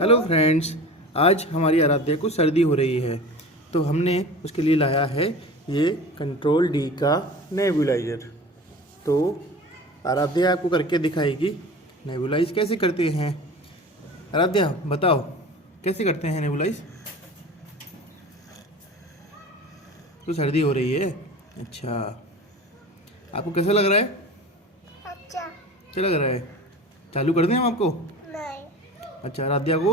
Hello friends, आज हमारी आराध्या को सर्दी हो रही है तो हमने उसके लिए लाया है ये कंट्रोल डी का नेबुलाइज़र। तो आराध्या आपको करके दिखाएगी नेबुलाइज कैसे करते हैं। आराध्या बताओ कैसे करते हैं नेबुलाइज। तो सर्दी हो रही है, अच्छा आपको कैसा लग रहा है? अच्छा लग रहा है। चालू कर दें हम आपको? नहीं। अच्छा आराध्या को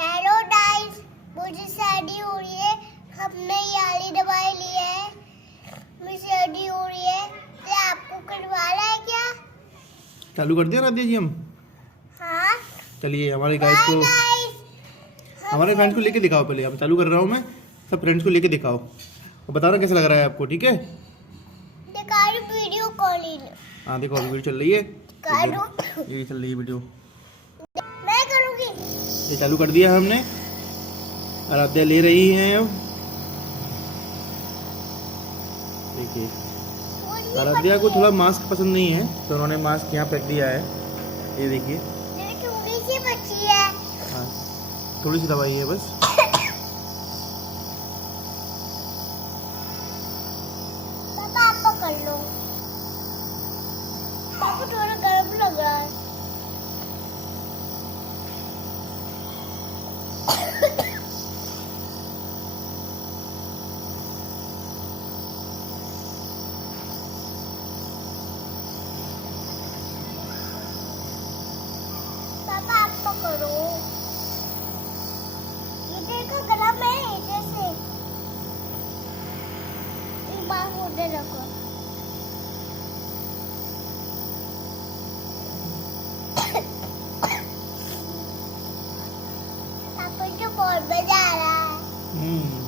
हेलो गाइस, मुझे सर्दी हो रही है। हमने ये वाली दवाई ली है। मुझे सर्दी हो रही है, तो आपको करवाना है क्या? चालू कर दिया आराध्या जी हम। हाँ। चलिए हमारे गाइस को, हमारे फ्रेंड्स को लेके दिखाओ। पहले हम चालू कर रहा हूँ मैं, सब फ्रेंड्स को लेके दिखाओ और बताना कैसा लग रहा है आपको, ठीक है? दिखा रही वीडियो कॉलिंग। हाँ देखो अभी वीडियो चल रही है, करो। ये चल रही है वीडियो। मैं करूँगी। ये चालू कर दिया हमने, आराध्या ले रही हैं अब। देखिए आराध्या को थोड़ा मास्क पसंद नहीं है तो उन्होंने मास्क यहाँ फेंक दिया है। ये देखिए थोड़ी सी बची है। हाँ थोड़ी सी दवाई है बस। पापा आप पकड़ लो। पापा थोड़ा गर्म लग रहा है। पापा आप पकड़ो। ये देखो गरम है इधर से। एक बार उधर रखो। पापा को बहुत मजा आ रहा है।